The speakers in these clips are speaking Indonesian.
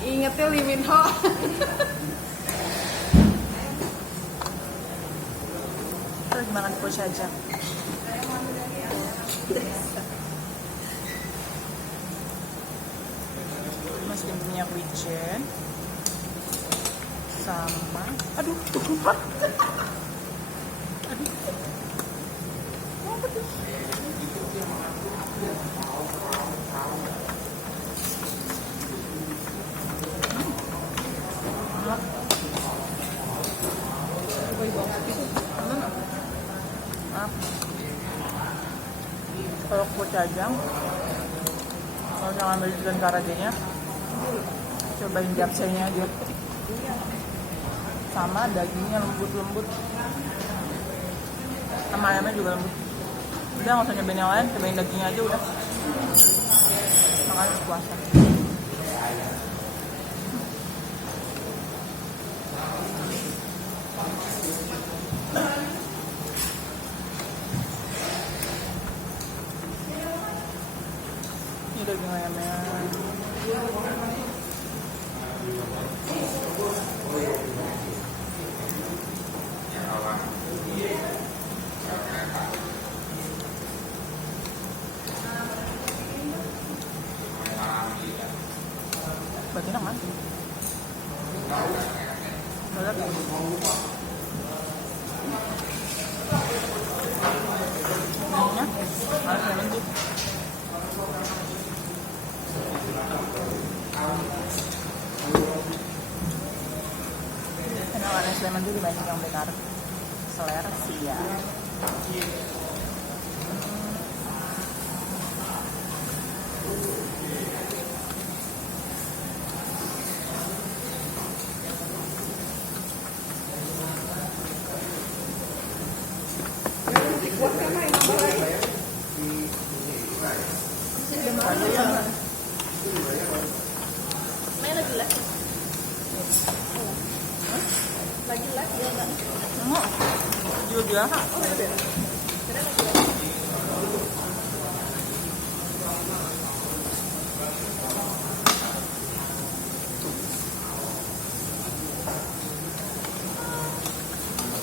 Ingetnya Lee Min Ho. Terus makan coach aja. Masih punya wijen sama, aduh, lupa. Aduh, apa tuh? Kalau kocajang, kalau jangan ambil ikan karagenya, cobain japsenya aja. Sama dagingnya lembut-lembut, sama ayamnya juga lembut. Udah nggak usah nyobain yang lain, cobain dagingnya aja udah. Makan puasa. Ini daging ayamnya. Berarti enak kan? Lihat ya. Minumnya harus lemon tea. Enak kan es lemon tea dibanding yang benar. Selera sih ya. Lagi live ya enggak? Enggak. Juga biasa. Oh, beda.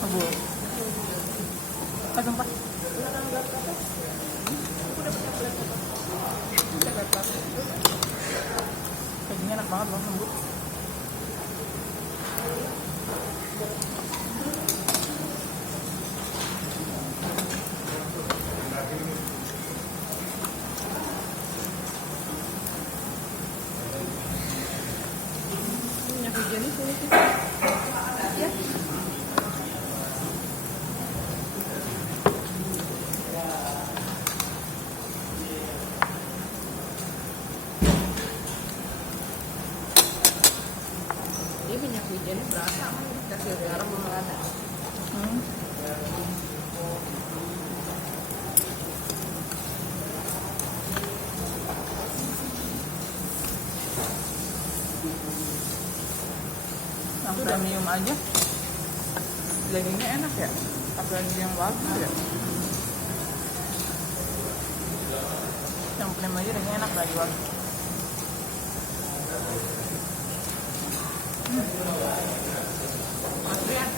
Aduh. Sumpah. Dagingnya enak banget loh, lembut. Minyak wijen ini sini kita. Ya. Ini minyak wijennya berasa kan kasih garam sama lada. Yang premium aja dagingnya enak ya, pakai yang bagus ya. Yang premium aja dagingnya enak lagi bagus. Adrian.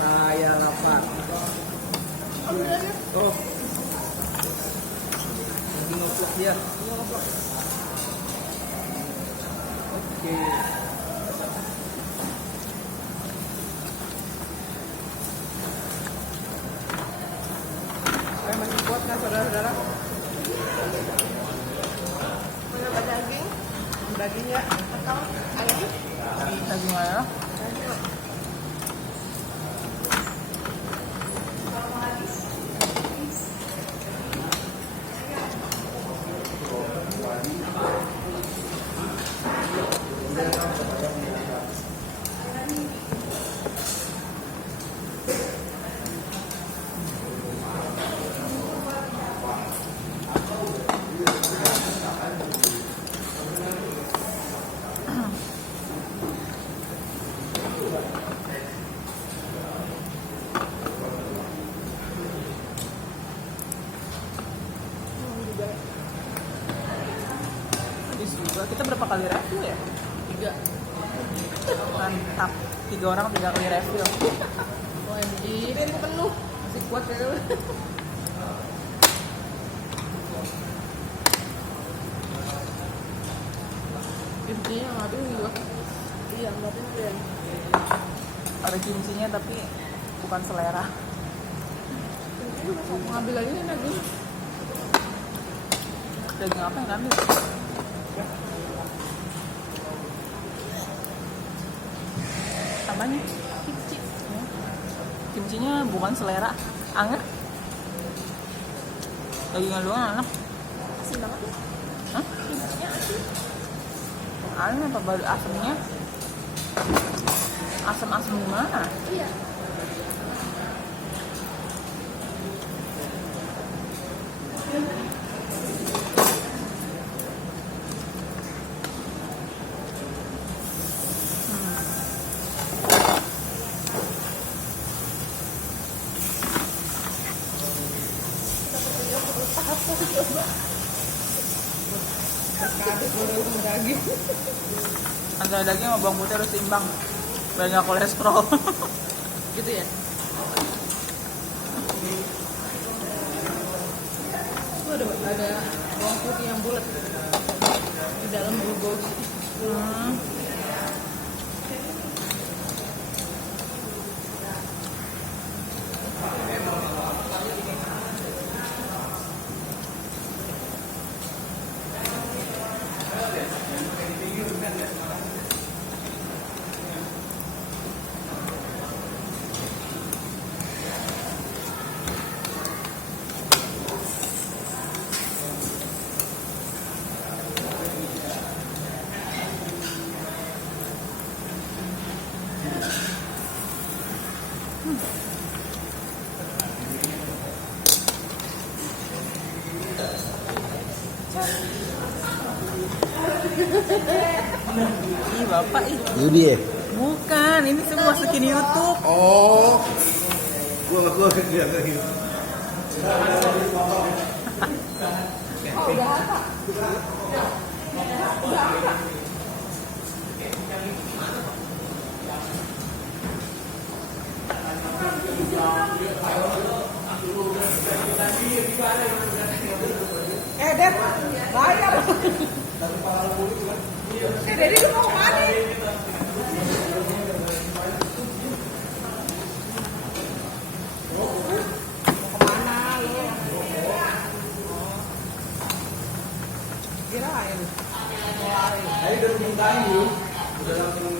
Saya lapar. Oh, lagi ngoplok dia. Oke. Saya masih kuat kan saudara-saudara? Punya daging? Dagingnya atau ayamnya? Daging ayam. Mantap. 3 orang 3 kali refill. OMG, ini penuh. Masih kuat ya. Kimchinya yang habis juga. Iya, tapi keren. Ada kimchinya tapi bukan selera. Mau ngambil lagi nih lagi. Daging apa yang ngambil? Apanya? Kimchi. Kimchinya bukan selera. Anget. Dagingnya doang enak. Asin banget ya. Hah? Kimchinya asin. Aneh apa baru asamnya? Asam-asam gimana? Iya. Daging. Antara daging sama bawang putih harus seimbang. Banyak kolesterol. Gitu ya. Itu ada bawang putih yang bulat di dalam bulgogi. Hmm. Ih bapak ih. Yudi ya? Bukan, ini semua masukin YouTube. Oh, gua nggak gitu. Oh, udah apa? Dep, bayar. Dedi lu mau kemana? Kemana lu? Kirain. Ayo udah minta ini, udah langsung